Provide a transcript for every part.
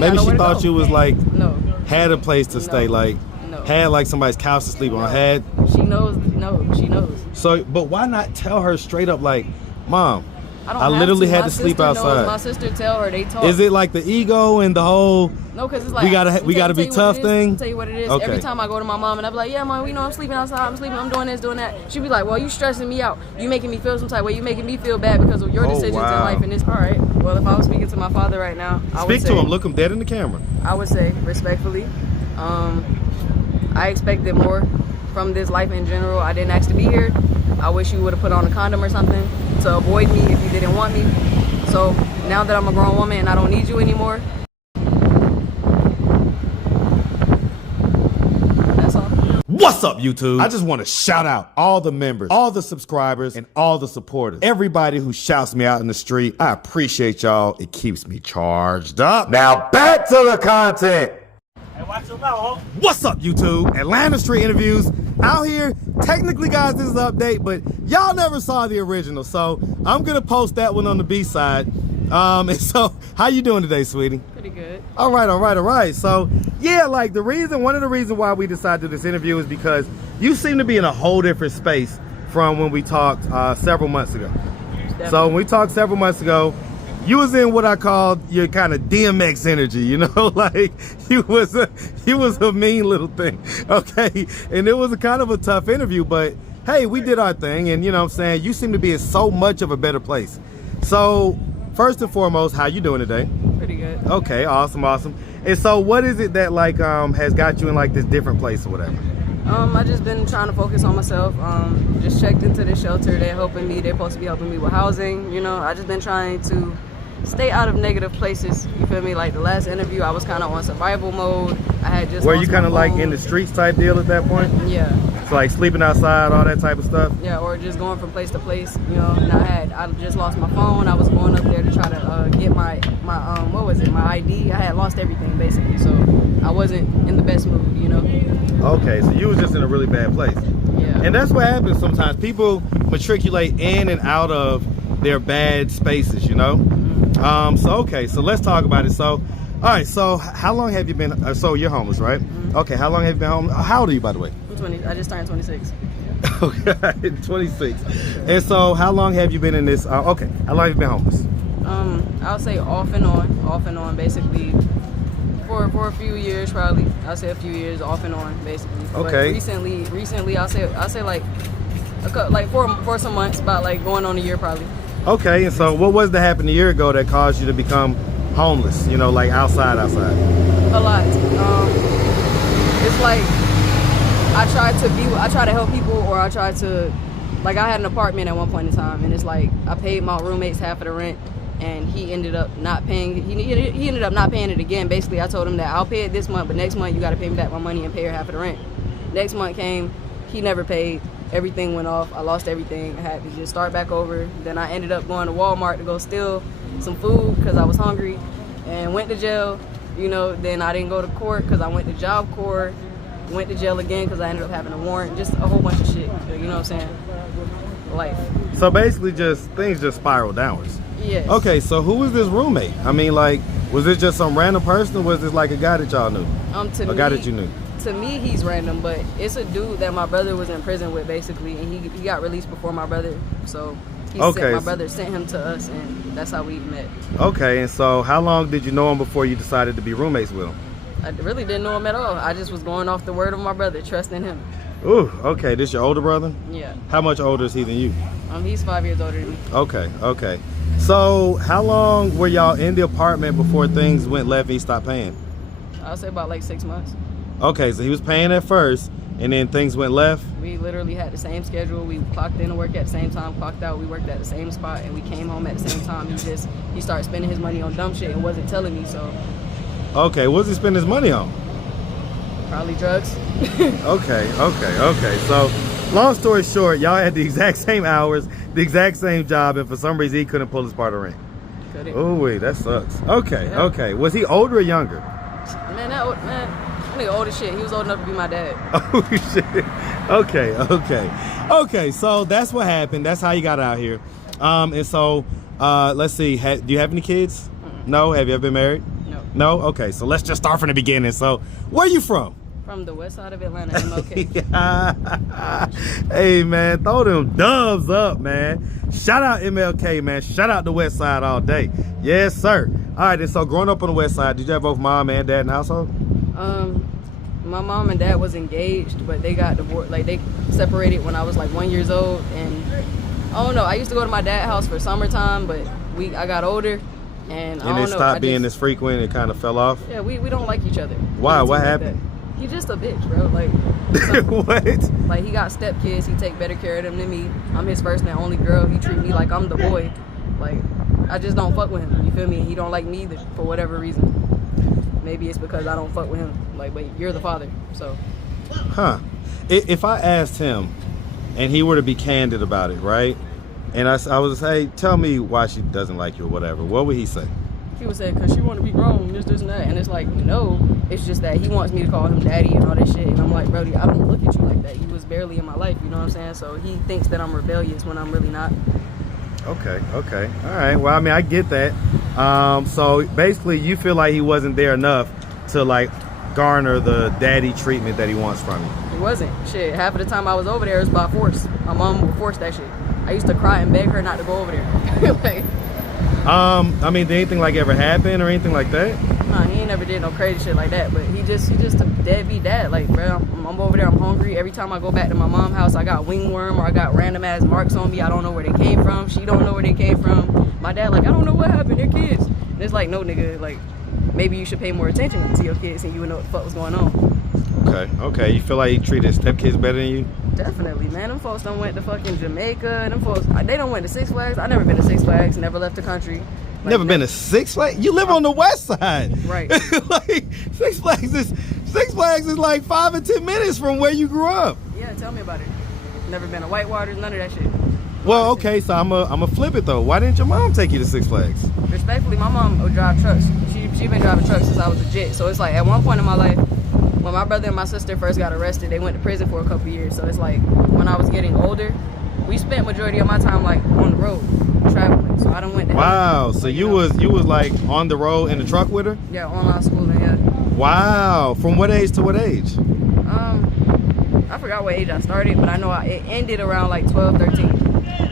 Maybe she thought you was like no, had a place to stay, like had like somebody's couch to sleep on. Had she knows? No, she knows. So, but why not tell her straight up, like, Mom, I don't literally have had to sleep outside. My sister tell her, they talk. Is it like the ego and the whole? No, because it's like we gotta be tough thing. I'll tell you what it is. Okay. Every time I go to my mom and I be like, yeah, Mom, you know I'm sleeping outside. I'm sleeping. I'm doing this, doing that. She be like, well, you stressing me out. You making me feel some type of way. You making me feel bad because of your decisions in life. And it's all right. Well, if I was speaking to my father right now, I would say, speak to him. Look him dead in the camera. I would say respectfully, I expected more from this life in general. I didn't ask to be here. I wish you would have put on a condom or something to avoid me if you didn't want me. So now that I'm a grown woman and I don't need you anymore, that's all. What's up, YouTube? I just want to shout out all the members, all the subscribers, and all the supporters. Everybody who shouts me out in the street. I appreciate y'all. It keeps me charged up. Now back to the content. What's up, YouTube? Atlanta Street Interviews out here. Technically, guys, this is an update, but y'all never saw the original, so I'm gonna post that one on the B side. And so, how you doing today, sweetie? Pretty good. All right. So, yeah, like one of the reasons why we decided to do this interview is because you seem to be in a whole different space from when we talked several months ago. Definitely. So when we talked several months ago, you was in what I called your kind of DMX energy, you know, like you was a mean little thing, okay? And it was a kind of a tough interview, but hey, we did our thing, and you know what I'm saying, you seem to be in so much of a better place. So first and foremost, how you doing today? Pretty good. Okay, awesome. And so what is it that like has got you in like this different place or whatever? I just been trying to focus on myself. Just checked into this shelter. They're helping me. They're supposed to be helping me with housing. You know, I just been trying to stay out of negative places. You feel me? Like the last interview, I was kind of on survival mode. I had just. Were you kind of like in the streets type deal at that point? Yeah. So like sleeping outside, all that type of stuff. Yeah, or just going from place to place. You know, and I just lost my phone. I was going up there to try to get my what was it? My ID. I had lost everything basically, so I wasn't in the best mood. You know. Okay, so you was just in a really bad place. Yeah. And that's what happens sometimes. People matriculate in and out of their bad spaces, you know? So let's talk about it. So, all right, so how long have you been, so you're homeless, right? Okay, how long have you been homeless? How old are you, by the way? I'm 20, I just turned 26. Okay, 26. And so how long have you been in this, how long have you been homeless? I'll say off and on, basically. For a few years, probably. I'll say a few years, off and on, basically. Okay. But recently, I'll say like for some months, about like going on a year, probably. Okay, and so what was to happen a year ago that caused you to become homeless? You know, like outside. A lot. It's like I try to help people, or I try to, like I had an apartment at one point in time, and it's like I paid my roommates half of the rent. And he ended up not paying. He ended up not paying it again. Basically, I told him that I'll pay it this month, but next month you got to pay me back my money and pay her half of the rent. Next month came, he never paid. Everything went off. I lost everything. I had to just start back over. Then I ended up going to Walmart to go steal some food because I was hungry, and went to jail. You know, then I didn't go to court because I went to Job Corps. Went to jail again because I ended up having a warrant. Just a whole bunch of shit. You know what I'm saying? Life. So basically, things just spiral downwards. Yes. Okay, so who was this roommate? I mean, like, was it just some random person, or was this like a guy that y'all knew? A guy that you knew? To me, he's random, but it's a dude that my brother was in prison with, basically, and he got released before my brother, so my brother sent him to us, and that's how we met. Okay, and so how long did you know him before you decided to be roommates with him? I really didn't know him at all. I just was going off the word of my brother, trusting him. Ooh, okay, this your older brother? Yeah. How much older is he than you? He's 5 years older than me. Okay. So how long were y'all in the apartment before things went left and he stopped paying? I'll say about like 6 months. Okay, so he was paying at first and then things went left? We literally had the same schedule. We clocked in to work at the same time, clocked out. We worked at the same spot, and we came home at the same time. He started spending his money on dumb shit and wasn't telling me, so. Okay, what does he spend his money on? Probably drugs. Okay. So, long story short, y'all had the exact same hours, the exact same job, and for some reason he couldn't pull his part of rent. Couldn't. Oh wait, that sucks. Okay. Was he older or younger? Man, that nigga old as shit. He was old enough to be my dad. Oh shit. Okay. So that's what happened. That's how you got out here. And so let's see. Do you have any kids? Mm-mm. No. Have you ever been married? No. No? Okay, so let's just start from the beginning. So, where you from? From the west side of Atlanta, MLK. Hey, man, throw them doves up, man. Shout out MLK, man. Shout out the west side all day. Yes, sir. All right, and so growing up on the west side, did you have both mom and dad in the household? My mom and dad was engaged, but they got divorced. Like, they separated when I was like 1 year old. And I don't know, I used to go to my dad's house for summertime, but I got older. And I don't know. And it stopped being as frequent. It kind of fell off. Yeah, we don't like each other. Why? What happened? He's just a bitch, bro. Like, what? Like, he got stepkids. He take better care of them than me. I'm his first and only girl. He treat me like I'm the boy. Like, I just don't fuck with him. You feel me? He don't like me either, for whatever reason. Maybe it's because I don't fuck with him. Like, but you're the father, so. Huh? If I asked him, and he were to be candid about it, right? And I was, hey, tell me why she doesn't like you or whatever. What would he say? He would say, because she want to be grown, this, and that. And it's like, no, it's just that he wants me to call him daddy and all that shit. And I'm like, Brody, I don't look at you like that. You was barely in my life, you know what I'm saying? So he thinks that I'm rebellious when I'm really not. Okay. All right. Well, I mean, I get that. So basically, you feel like he wasn't there enough to, like, garner the daddy treatment that he wants from you. He wasn't. Shit, half of the time I was over there, it was by force. My mom would force that shit. I used to cry and beg her not to go over there. Like, I mean, did anything like ever happen or anything like that? Nah, he ain't never did no crazy shit like that. But he just a deadbeat dad. Like, bro, I'm over there, I'm hungry. Every time I go back to my mom's house, I got wingworm or I got random ass marks on me. I don't know where they came from. She don't know where they came from. My dad, like, I don't know what happened. They're kids. And it's like, no, nigga. Like, maybe you should pay more attention to your kids and you would know what the fuck was going on. Okay. You feel like he treated his stepkids better than you? Definitely, man. Them folks done went to fucking Jamaica. Them folks, they done went to Six Flags. I never been to Six Flags. Never left the country. Like, never been to Six Flags? You live on the west side. Right. Like, Six Flags is like 5 or 10 minutes from where you grew up. Yeah, tell me about it. Never been to Whitewaters, none of that shit. Well, okay, so I'm a flip it though. Why didn't your mom take you to Six Flags? Respectfully, my mom would drive trucks. She been driving trucks since I was a jit. So it's like, at one point in my life, when my brother and my sister first got arrested, they went to prison for a couple years. So it's like, when I was getting older, we spent majority of my time like on the road, traveling. So I done went to wow. So you was like on the road in the truck with her? Yeah, online schooling, yeah. Wow. From what age to what age? I forgot what age I started, but I know it ended around like 12, 13.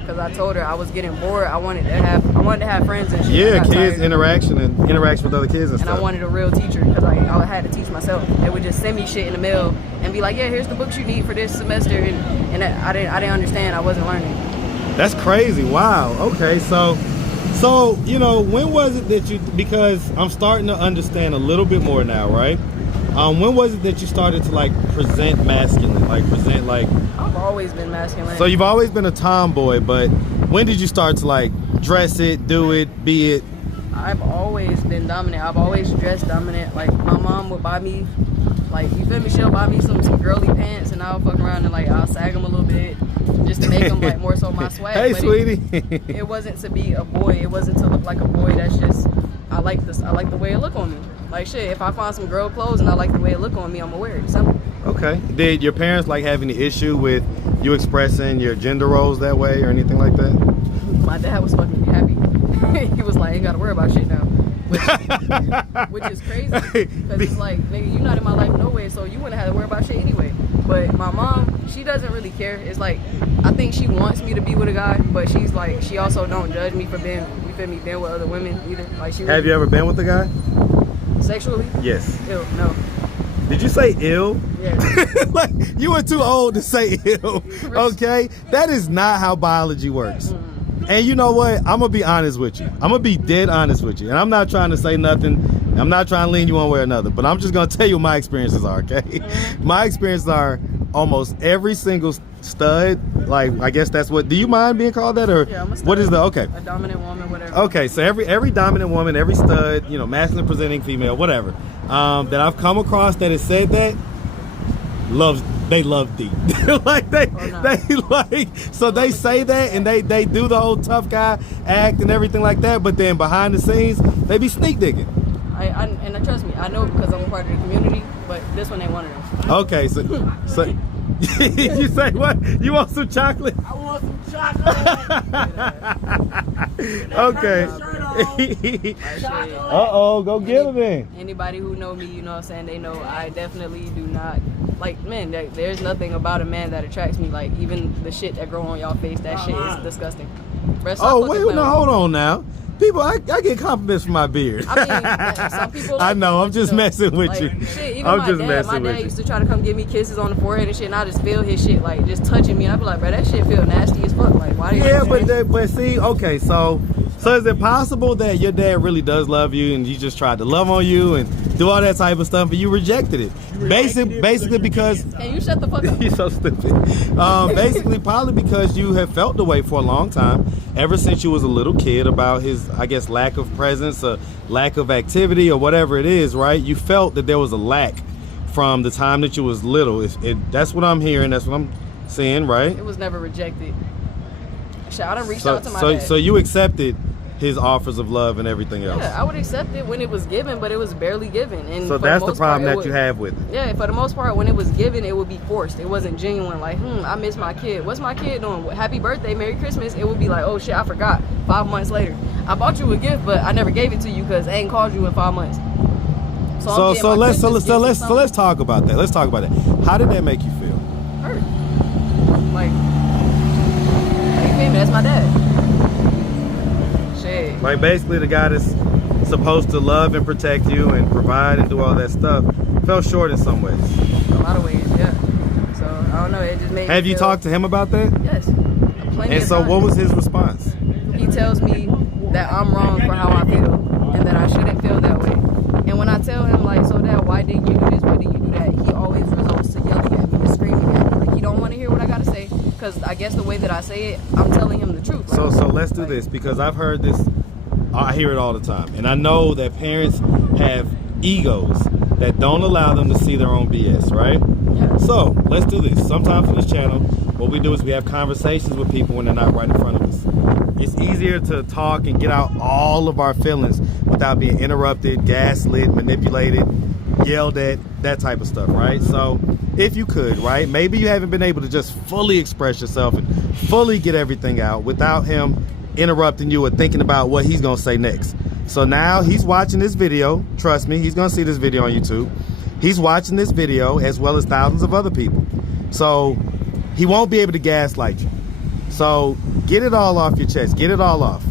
Because I told her I was getting bored. I wanted to have friends and shit. Yeah, kids interaction with other kids and stuff. And I wanted a real teacher because I had to teach myself. They would just send me shit in the mail and be like, yeah, here's the books you need for this semester, and I didn't understand. I wasn't learning. That's crazy. Wow. Okay, so you know, when was it that you, because I'm starting to understand a little bit more now, right? When was it that you started to like present masculine, like present like? I've always been masculine. So you've always been a tomboy, but when did you start to like dress it, do it, be it? I've always been dominant. I've always dressed dominant. Like, my mom would buy me, like, you feel me? She'll buy me some girly pants, and I'll fuck around and like I'll sag them a little bit just to make them like more so my swag. Hey, but sweetie. It wasn't to be a boy. It wasn't to look like a boy. That's just, I like the way it look on me. Like, shit, if I find some girl clothes and I like the way it look on me, I'm gonna wear it. Simple. Okay. Did your parents like have any issue with you expressing your gender roles that way or anything like that? My dad was fucking happy. He was like, ain't gotta worry about shit now. Which is crazy. Because it's like, nigga, you not in my life no way, so you wouldn't have to worry about shit anyway. But my mom, she doesn't really care. It's like, I think she wants me to be with a guy, but she's like, she also don't judge me for being, you feel me, being with other women either. Like, she really, have you ever been with a guy? Sexually? Yes. Ew, no. Did you say ill? Yeah. Like, you were too old to say ill. Okay? That is not how biology works. And you know what? I'm going to be honest with you. I'm going to be dead honest with you. And I'm not trying to say nothing. I'm not trying to lean you one way or another. But I'm just going to tell you what my experiences are, okay? My experiences are almost every single stud. Like, I guess that's what... Do you mind being called that? Or yeah, I'm a stud. What is the... Okay. A dominant woman, whatever. Okay, so every dominant woman, every stud, you know, masculine presenting female, whatever, that I've come across that has said that, they love D. Like they like, so they say that and they do the whole tough guy act and everything like that, but then behind the scenes they be sneak digging. And trust me, I know because I'm a part of the community, but this one ain't one of them. Okay, so you say what? You want some chocolate? I want some chocolate. Okay. Uh-oh, go get him in. Anybody who know me, you know what I'm saying, they know I definitely do not, like, man, there's nothing about a man that attracts me. Like, even the shit that grow on y'all face, that shit is disgusting. Oh, wait, no, hold on now. People, I get compliments for my beard. I mean, some people. I know, I'm just messing with like, you. Shit, even I'm my just dad, messing my with dad you. used to try to come give me kisses on the forehead and shit, and I just feel his shit, like, just touching me. And I'd be like, bro, that shit feel nasty as fuck. Like, why do you? Yeah, but see, okay, so is it possible that your dad really does love you and he just tried to love on you and do all that type of stuff and you rejected it? Basically because Can you shut the fuck up? you're so stupid. Basically, probably because you have felt the way for a long time, ever since you was a little kid, about his, I guess, lack of presence or lack of activity or whatever it is, right? You felt that there was a lack from the time that you was little. That's what I'm hearing. That's what I'm seeing, right? It was never rejected. Shit, I done reached out to my dad. So you accepted his offers of love and everything else. Yeah, I would accept it when it was given, but it was barely given. And So that's the problem that you have with it. Yeah, for the most part, when it was given, it would be forced. It wasn't genuine. Like, I miss my kid. What's my kid doing? Happy birthday, Merry Christmas. It would be like, oh shit, I forgot. 5 months later, I bought you a gift, but I never gave it to you because I ain't called you in 5 months. So let's talk about that. Let's talk about that. How did that make you feel? Hurt. Like, you feel me? That's my dad. Shit. Like, basically the guy that's supposed to love and protect you and provide and do all that stuff fell short in some ways. A lot of ways, yeah. So I don't know. It just made. Have you talked to him about that? Yes. Plenty And of so times. what was his response? He tells me that I'm wrong for how I feel and that I shouldn't feel that way. And when I tell him, like, so Dad, why didn't you do this? Why didn't you do that? He always resorts to yelling at me, screaming at me. Like, he don't want to hear what I got to say because I guess the way that I say it, I'm telling him the truth. So Like, let's do this, because I've heard this, I hear it all the time. And I know that parents have egos that don't allow them to see their own BS, right? Yeah. So let's do this. Sometimes on this channel, what we do is we have conversations with people when they're not right in front of us. It's easier to talk and get out all of our feelings without being interrupted, gaslit, manipulated, yelled at, that type of stuff, right? So if you could, right, maybe you haven't been able to just fully express yourself and fully get everything out without him interrupting you or thinking about what he's gonna say next. So now he's watching this video. Trust me, he's gonna see this video on YouTube. He's watching this video as well as thousands of other people. So he won't be able to gaslight you. So get it all off your chest. Get it all off.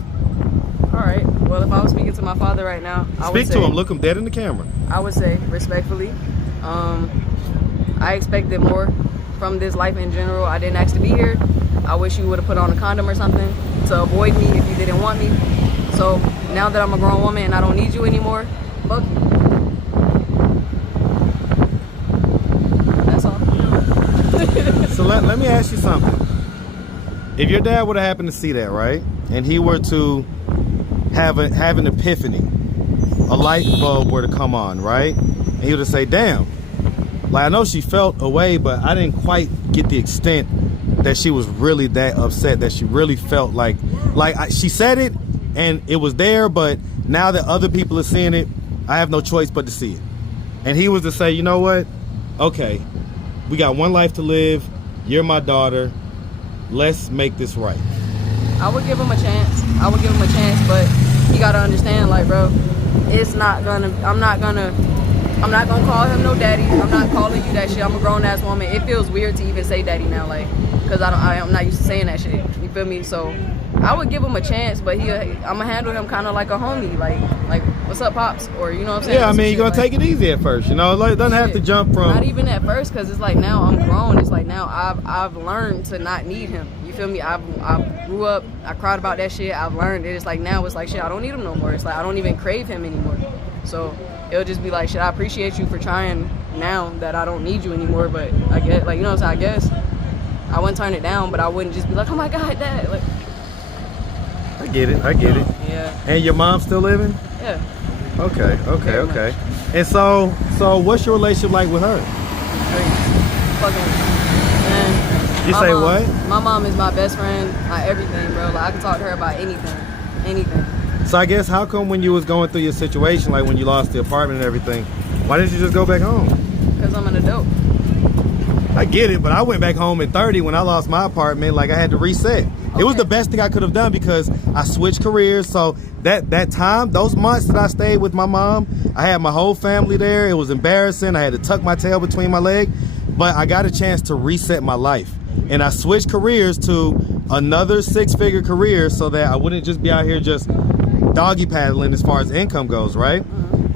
All right. Well, if I was speaking to my father right now, I would Speak to him. Look him dead in the camera. I would say respectfully, I expected more from this life in general. I didn't ask to be here. I wish you would have put on a condom or something to avoid me if you didn't want me. So now that I'm a grown woman and I don't need you anymore, fuck you. That's all. So let me ask you something. If your dad would have happened to see that, right, and he were to have an epiphany, a light bulb were to come on, right, and he would have say, damn, like, I know she felt away, but I didn't quite get the extent that she was really that upset, that she really felt like she said it and it was there, but now that other people are seeing it, I have no choice but to see it. And he was to say, you know what, okay, we got one life to live, you're my daughter, let's make this right. I would give him a chance. But he gotta understand, like, bro, I'm not gonna call him no daddy. I'm not calling you that shit. I'm a grown ass woman. It feels weird to even say daddy now, like, cause I'm not used to saying that shit. You feel me? So I would give him a chance, but I'ma handle him kind of like a homie, like what's up, pops, or you know what I'm saying? Yeah, I mean, you're gonna take it easy at first, you know, like, it doesn't have to jump from. Not even at first, cause it's like now I'm grown. It's like now I've learned to not need him. You feel me? I grew up. I cried about that shit. I've learned it. It's like now it's like shit. I don't need him no more. It's like I don't even crave him anymore. So it'll just be like shit. I appreciate you for trying now that I don't need you anymore. But I get, like, you know what I'm saying? I guess I wouldn't turn it down, but I wouldn't just be like, oh my god, dad. Like, I get it. yeah. And your mom's still living? Yeah. Okay. And so what's your relationship like with her? Man, You say what? My mom is my best friend, my everything, bro. Like, I can talk to her about anything. So I guess, how come when you was going through your situation, like when you lost the apartment and everything, why didn't you just go back home? Because I'm an adult. I get it, but I went back home at 30 when I lost my apartment. Like, I had to reset. It was the best thing I could have done because I switched careers. So that time, those months that I stayed with my mom, I had my whole family there. It was embarrassing. I had to tuck my tail between my legs, but I got a chance to reset my life. And I switched careers to another 6-figure career so that I wouldn't just be out here just doggy paddling as far as income goes, right?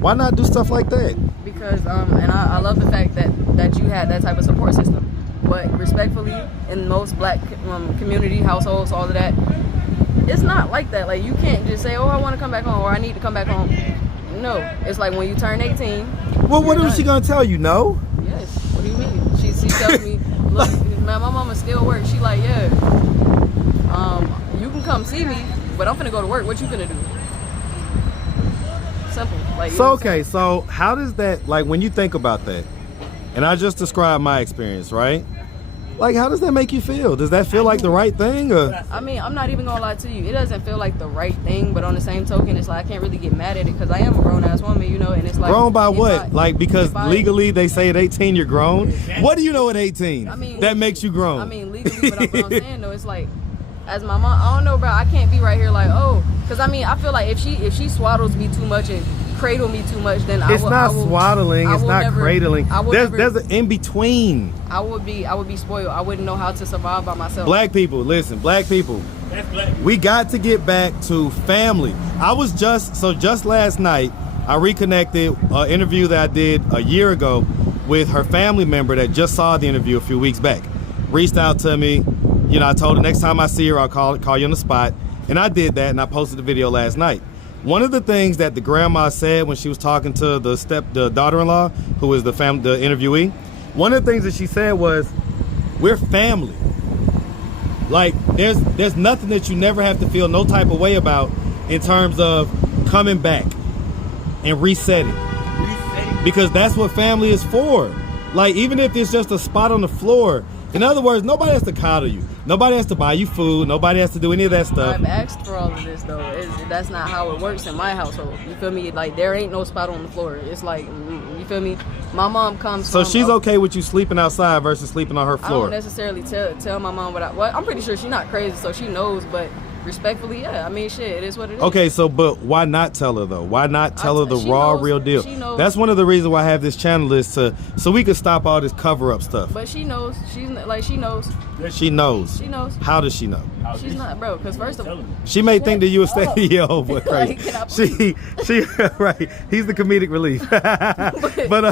Why not do stuff like that? Because and I love the fact that you had that type of support system. But respectfully, in most black community households, all of that, it's not like that. Like, you can't just say, oh, I want to come back home, or I need to come back home. No, it's like when you turn 18. Well, what is she gonna tell you? No. Yes. What do you mean? She tells me, look, man, my mama still works. She like, yeah, you can come see me, but I'm finna go to work. What you finna do? Simple. Like, so okay, so how does that, like, when you think about that, and I just described my experience, right? Like, how does that make you feel? Does that feel like the right thing? Or? I mean, I'm not even gonna lie to you. It doesn't feel like the right thing, but on the same token, it's like I can't really get mad at it because I am a grown ass woman, you know. And it's like, grown by what? Like, because legally they say at 18 you're grown. What do you know at 18? I mean, that makes you grown. I mean, legally, but I'm saying though, it's like, as my mom, I don't know, bro. I can't be right here like, oh, because I mean, I feel like if she swaddles me too much and cradle me too much, then it's not swaddling, it's not cradling. There's an in between. I would be spoiled. I wouldn't know how to survive by myself. Black people, listen, black people. That's black. We got to get back to family. Just last night, I reconnected an interview that I did a year ago with her family member that just saw the interview a few weeks back. Reached out to me. You know, I told her next time I see her, I'll call you on the spot. And I did that, and I posted the video last night. One of the things that the grandma said when she was talking to the daughter-in-law, who was the interviewee, one of the things that she said was, we're family. Like, there's nothing that you never have to feel no type of way about in terms of coming back and resetting. Because that's what family is for. Like, even if it's just a spot on the floor, in other words, nobody has to coddle you. Nobody has to buy you food. Nobody has to do any of that stuff. I've asked for all of this, though. That's not how it works in my household. You feel me? Like, there ain't no spot on the floor. It's like, you feel me? My mom comes So she's okay with you sleeping outside versus sleeping on her floor? I don't necessarily tell my mom what I'm pretty sure she's not crazy, so she knows, but respectfully, yeah. I mean, shit, it is what it is. Okay, so, but why not tell her, though? Why not tell her the raw, real deal? She knows. That's one of the reasons why I have this channel, is so we could stop all this cover-up stuff. But she knows. She knows. She knows. She knows. How does she know? She's not, bro, because first of all, she may think that you a steady yo, but crazy. Like, she right. He's the comedic relief. but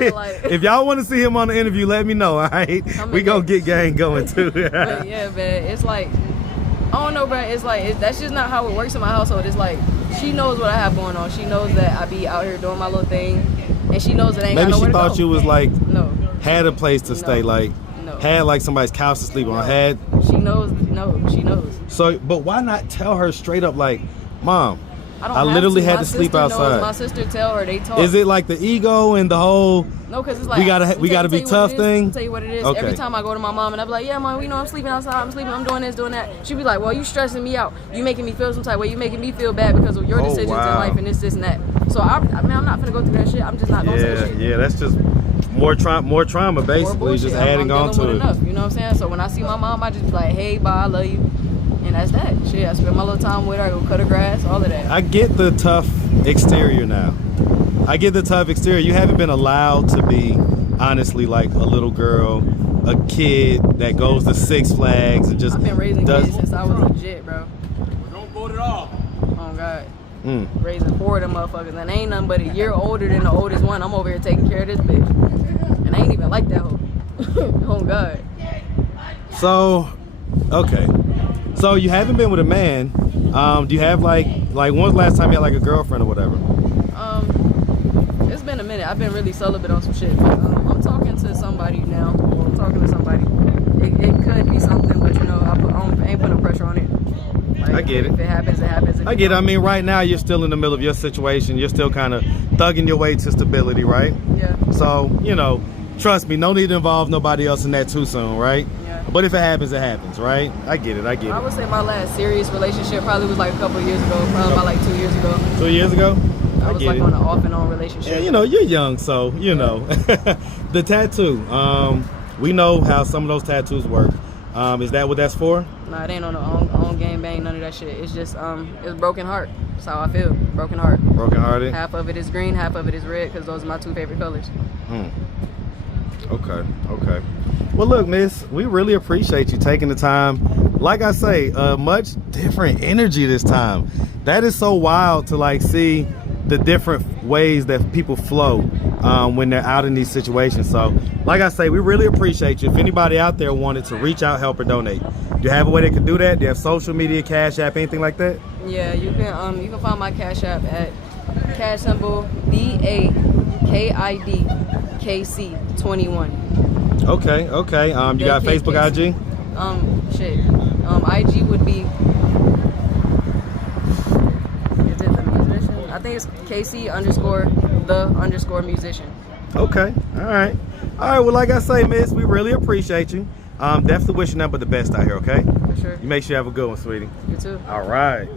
yeah, like, if y'all want to see him on the interview, let me know. All right, we gonna get gang going too. But yeah, man, it's like, I don't know, bro. It's like, that's just not how it works in my household. It's like, she knows what I have going on. She knows that I be out here doing my little thing, and she knows it ain't maybe got nowhere she to thought go. you was like, no, had a place to stay, like, had like somebody's couch to sleep on. Had. She knows. No, she knows. So, but why not tell her straight up, like, Mom, I literally had to sleep outside. My sister tell her, they talk. Is it like the ego and the whole? No, because it's like, we gotta be tough thing. I'll tell you what it is. Okay. Every time I go to my mom and I be like, yeah, Mom, you know, I'm sleeping outside. I'm doing this, doing that. She be like, well, you stressing me out. You making me feel some type of way. You making me feel bad because of your decisions in life and this and that. So I mean, I'm not gonna go through that shit. I'm just not gonna say shit. Yeah, that's just more trauma, basically, just adding on to it. Enough, you know what I'm saying? So when I see my mom, I just be like, hey, bye, I love you. And that's that. Shit, I spend my little time with her, I go cut her grass, all of that. I get the tough exterior now. You haven't been allowed to be, honestly, like a little girl, a kid that goes to Six Flags and just I've been raising kids since I was legit, bro. Don't vote at all. Oh, God. Raising 4 of them motherfuckers. And ain't nothing but a year older than the oldest one. I'm over here taking care of this bitch. And I ain't even like that hoe. Oh, God. So, okay. So you haven't been with a man. Do you have like when was the last time you had like a girlfriend or whatever? It's been a minute. I've been really celibate on some shit. But, I'm talking to somebody now. I'm talking to somebody. It could be something, but you know, I ain't putting no pressure on it. Like, I get it. If it happens, it happens. I get it. I mean, right now you're still in the middle of your situation. You're still kind of thugging your way to stability, right? Yeah. So, you know, trust me, no need to involve nobody else in that too soon, right? Yeah. But if it happens, right? I get it. I would say my last serious relationship probably was like a couple of years ago. Probably about like 2 years ago. 2 years ago? I was like on an off and on relationship. Yeah, you know, you're young, so, you know. The tattoo. We know how some of those tattoos work. Is that what that's for? Nah, it ain't on game bang, none of that shit. It's just it's broken heart. That's how I feel. Broken heart. Broken hearted? Half of it is green, half of it is red, because those are my 2 favorite colors. Okay. Well, look, miss, we really appreciate you taking the time. Like I say, much different energy this time. That is so wild to like see the different ways that people flow when they're out in these situations. So, like I say, we really appreciate you. If anybody out there wanted to reach out, help, or donate, do you have a way they can do that? Do you have social media, Cash App, anything like that? Yeah, you can find my Cash App at cash symbol BAKIDKC21. Okay. You got Facebook, IG? IG would be. Is it the musician? I think it's KC_the_musician. Okay. All right. Well, like I say, miss, we really appreciate you. Definitely wish you nothing but the best out here. Okay. For sure. You make sure you have a good one, sweetie. You too. All right.